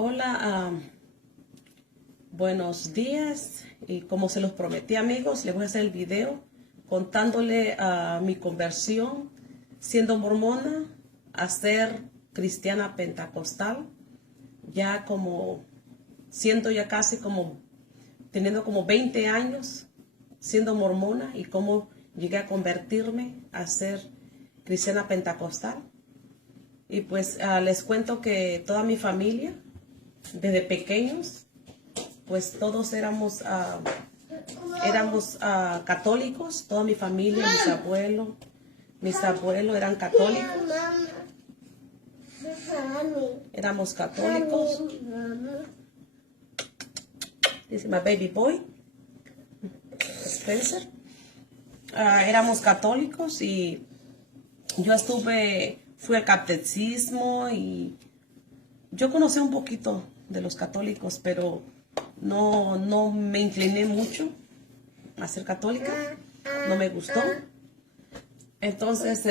Hola, buenos días. Y como se los prometí, amigos, les voy a hacer el video contándole mi conversión siendo mormona a ser cristiana pentecostal, ya como siendo ya casi como teniendo como 20 años siendo mormona y cómo llegué a convertirme a ser cristiana pentecostal. Y pues les cuento que toda mi familia, desde pequeños, pues todos éramos católicos, toda mi familia, mis abuelos eran católicos, éramos católicos. This is my baby boy, Spencer. Éramos católicos y yo fui al catecismo y yo conocí un poquito de los católicos, pero no me incliné mucho a ser católica, no me gustó. Entonces,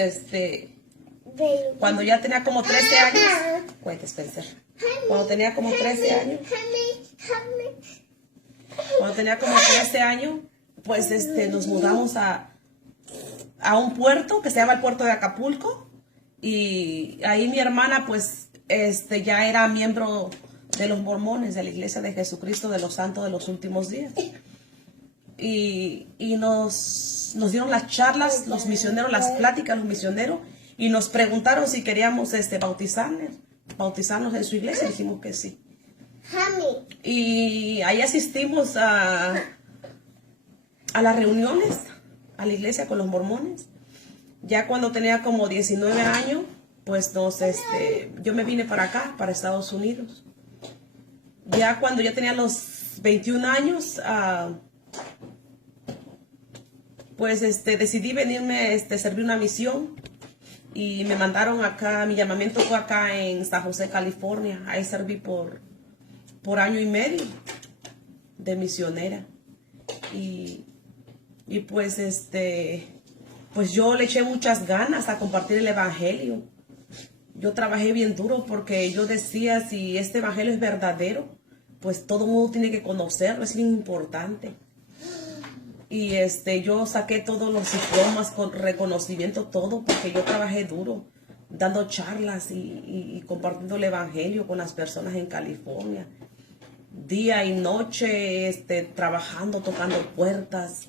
cuando ya tenía como 13 años, Spencer, cuando tenía como 13 años, pues nos mudamos a un puerto que se llama el puerto de Acapulco, y ahí mi hermana pues ya era miembro de los mormones, de la Iglesia de Jesucristo de los Santos de los Últimos Días, y nos dieron las charlas, los misioneros, las pláticas, los misioneros, y nos preguntaron si queríamos bautizarnos en su iglesia. Dijimos que sí, y ahí asistimos a las reuniones, a la iglesia con los mormones. Ya cuando tenía como 19 años, pues yo me vine para acá, para Estados Unidos. Ya cuando ya tenía los 21 años, pues decidí venirme a servir una misión, y me mandaron acá. Mi llamamiento fue acá en San José, California. Ahí serví por año y medio de misionera. Y pues pues yo le eché muchas ganas a compartir el evangelio. Yo trabajé bien duro porque yo decía, si este evangelio es verdadero, pues todo el mundo tiene que conocerlo, es bien importante. Y yo saqué todos los diplomas con reconocimiento, todo, porque yo trabajé duro, dando charlas y compartiendo el evangelio con las personas en California, día y noche, trabajando, tocando puertas.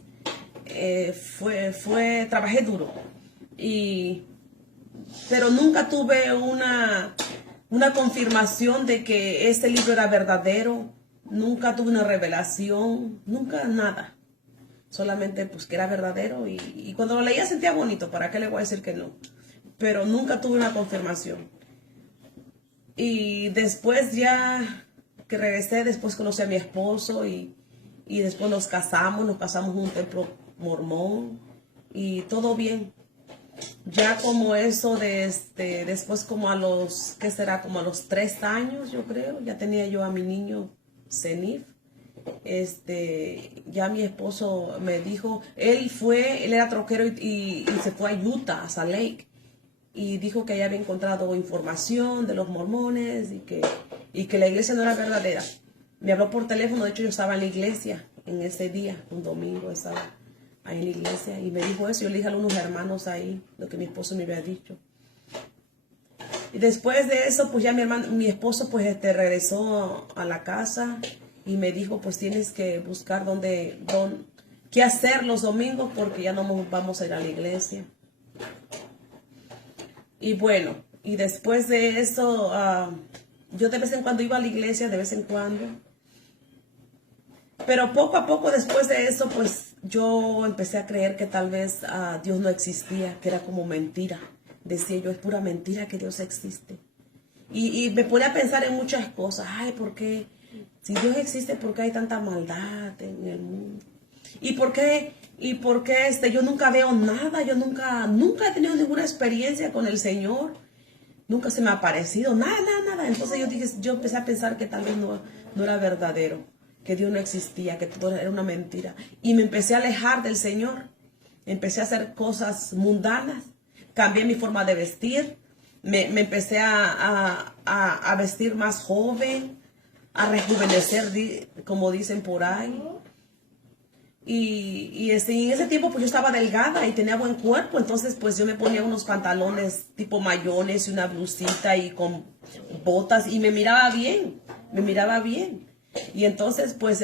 Trabajé duro, pero nunca tuve una confirmación de que este libro era verdadero. Nunca tuve una revelación, nunca nada. Solamente pues que era verdadero, y cuando lo leía sentía bonito. ¿Para qué le voy a decir que no? Pero nunca tuve una confirmación. Y después, ya que regresé, después conocí a mi esposo, y después nos casamos en un templo mormón, y todo bien. Ya como eso después, como a los, ¿qué será? Como a los 3 años, yo creo, ya tenía yo a mi niño Zenith. Ya mi esposo me dijo, él era troquero y se fue a Utah, a Salt Lake, y dijo que ya había encontrado información de los mormones y que la iglesia no era verdadera. Me habló por teléfono. De hecho, yo estaba en la iglesia en ese día, un domingo, estaba ahí en la iglesia, y me dijo eso. Yo le dije a unos hermanos ahí lo que mi esposo me había dicho. Y después de eso, pues ya mi esposo pues regresó a la casa, y me dijo, pues tienes que buscar qué hacer los domingos, porque ya no vamos a ir a la iglesia. Y bueno, y después de eso, yo de vez en cuando iba a la iglesia, de vez en cuando. Pero poco a poco, después de eso, pues yo empecé a creer que tal vez Dios no existía, que era como mentira. Decía yo, es pura mentira que Dios existe. Y me ponía a pensar en muchas cosas. Ay, ¿por qué? Si Dios existe, ¿por qué hay tanta maldad en el mundo? ¿Y por qué yo nunca veo nada? Yo nunca he tenido ninguna experiencia con el Señor. Nunca se me ha aparecido nada. Entonces yo empecé a pensar que tal vez no era verdadero, que Dios no existía, que todo era una mentira. Y me empecé a alejar del Señor. Empecé a hacer cosas mundanas. Cambié mi forma de vestir. Me empecé a vestir más joven. a rejuvenecer, como dicen por ahí. Y en ese tiempo pues yo estaba delgada y tenía buen cuerpo, entonces pues yo me ponía unos pantalones tipo mayones y una blusita y con botas y me miraba bien, me miraba bien. Y entonces pues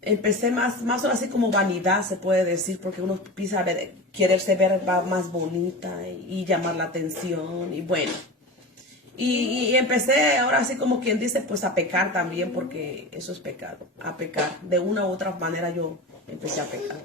empecé más ahora así como vanidad se puede decir, porque uno empieza a quererse ver más bonita y llamar la atención y bueno. Y empecé ahora así como quien dice pues a pecar también, porque eso es pecado, a pecar. De una u otra manera yo empecé a pecar.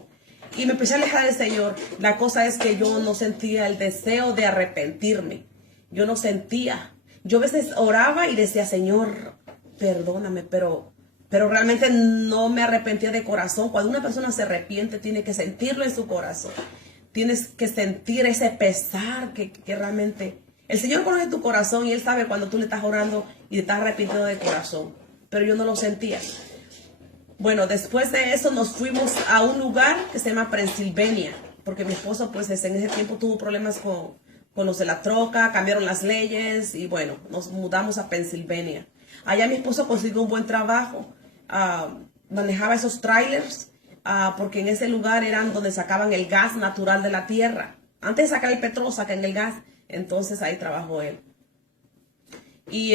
Y me empecé a alejar del Señor. La cosa es que yo no sentía el deseo de arrepentirme. Yo no sentía. Yo a veces oraba y decía, Señor, perdóname, pero realmente no me arrepentía de corazón. Cuando una persona se arrepiente, tiene que sentirlo en su corazón. Tienes que sentir ese pesar que realmente... El Señor conoce tu corazón y Él sabe cuando tú le estás orando y te estás arrepintiendo de corazón. Pero yo no lo sentía. Bueno, después de eso nos fuimos a un lugar que se llama Pennsylvania. Porque mi esposo pues en ese tiempo tuvo problemas con los de la troca, cambiaron las leyes y bueno, nos mudamos a Pennsylvania. Allá mi esposo consiguió un buen trabajo. Manejaba esos trailers porque en ese lugar eran donde sacaban el gas natural de la tierra. Antes de sacar el petróleo, sacan el gas. Entonces ahí trabajó él. Y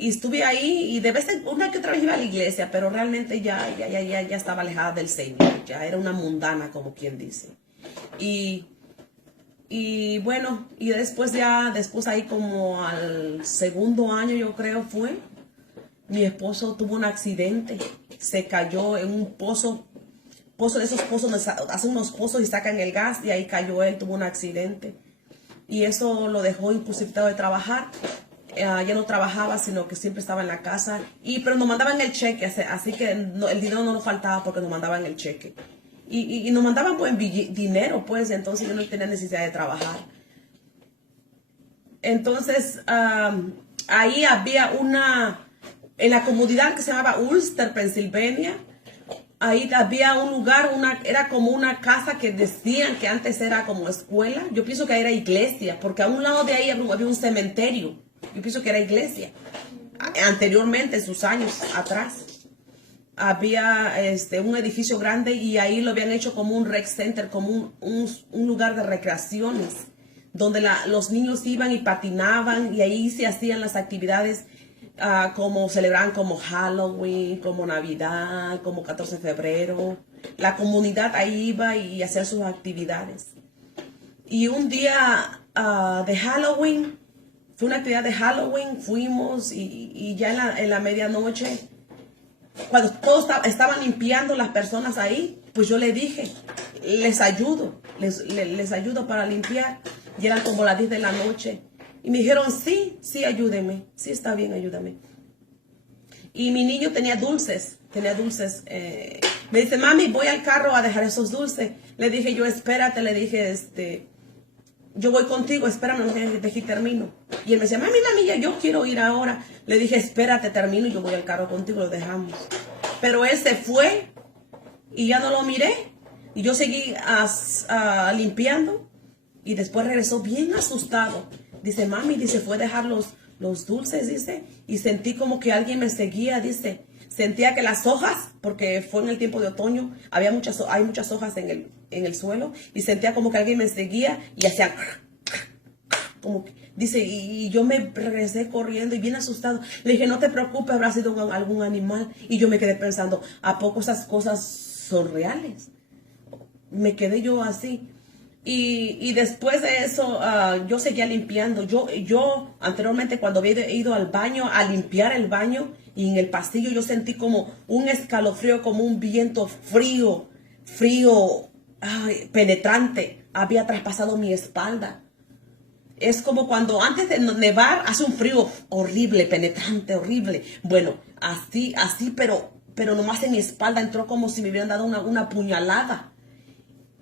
y estuve ahí y de vez en una que otra vez iba a la iglesia, pero realmente ya estaba alejada del Señor. Ya era una mundana, como quien dice. Y bueno, y después ahí como al segundo año yo creo fue, mi esposo tuvo un accidente. Se cayó en un pozo de esos pozos, hacen unos pozos y sacan el gas y ahí cayó él, tuvo un accidente. Y eso lo dejó imposibilitado de trabajar. Ya no trabajaba, sino que siempre estaba en la casa. Pero nos mandaban el cheque, así que el dinero no nos faltaba porque nos mandaban el cheque. Y nos mandaban buen dinero, pues, entonces yo no tenía necesidad de trabajar. Entonces, ahí había en la comunidad que se llamaba Ulster, Pennsylvania. Ahí había un lugar, era como una casa que decían que antes era como escuela. Yo pienso que era iglesia, porque a un lado de ahí había un cementerio. Yo pienso que era iglesia. Anteriormente, en sus años atrás, había un edificio grande y ahí lo habían hecho como un rec center, como un lugar de recreaciones, donde los niños iban y patinaban y ahí se hacían las actividades. Como celebraban como Halloween, como Navidad, como 14 de febrero. La comunidad ahí iba y hacía sus actividades. Y un día de Halloween, fue una actividad de Halloween, fuimos y ya en la medianoche, cuando todos estaban limpiando las personas ahí, pues yo le dije, les ayudo para limpiar. Y eran como las 10 de la noche. Y me dijeron, sí, ayúdenme. Sí, está bien, ayúdame. Y mi niño tenía dulces. Me dice, mami, voy al carro a dejar esos dulces. Le dije yo, espérate, le dije, yo voy contigo, espérame, deje y termino. Y él me decía, mami, yo quiero ir ahora. Le dije, espérate, termino y yo voy al carro contigo, lo dejamos. Pero él se fue y ya no lo miré. Y yo seguí limpiando. Y después regresó bien asustado. Dice, mami, fue a dejar los dulces, dice, y sentí como que alguien me seguía, dice. Sentía que las hojas, porque fue en el tiempo de otoño, hay muchas hojas en el suelo, y sentía como que alguien me seguía y hacía, como que, dice, y yo me regresé corriendo y bien asustado. Le dije, no te preocupes, habrá sido algún animal. Y yo me quedé pensando, ¿a poco esas cosas son reales? Me quedé yo así. Y después de eso, yo seguía limpiando. Yo anteriormente cuando había ido al baño, a limpiar el baño, y en el pasillo yo sentí como un escalofrío, como un viento frío, penetrante, había traspasado mi espalda. Es como cuando antes de nevar hace un frío horrible, penetrante, horrible. Bueno, así, pero nomás en mi espalda entró como si me hubieran dado una puñalada.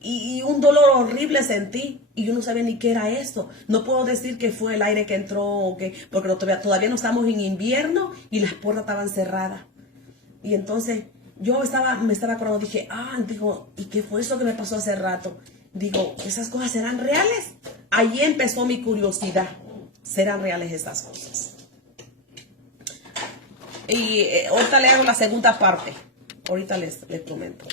Y un dolor horrible sentí y yo no sabía ni qué era esto. No puedo decir que fue el aire que entró porque todavía no estamos en invierno y las puertas estaban cerradas. Y entonces me estaba acordando, dije, digo, ¿y qué fue eso que me pasó hace rato? Digo, ¿esas cosas serán reales? Ahí empezó mi curiosidad. ¿Serán reales esas cosas? Y ahorita le hago la segunda parte. Ahorita les comento.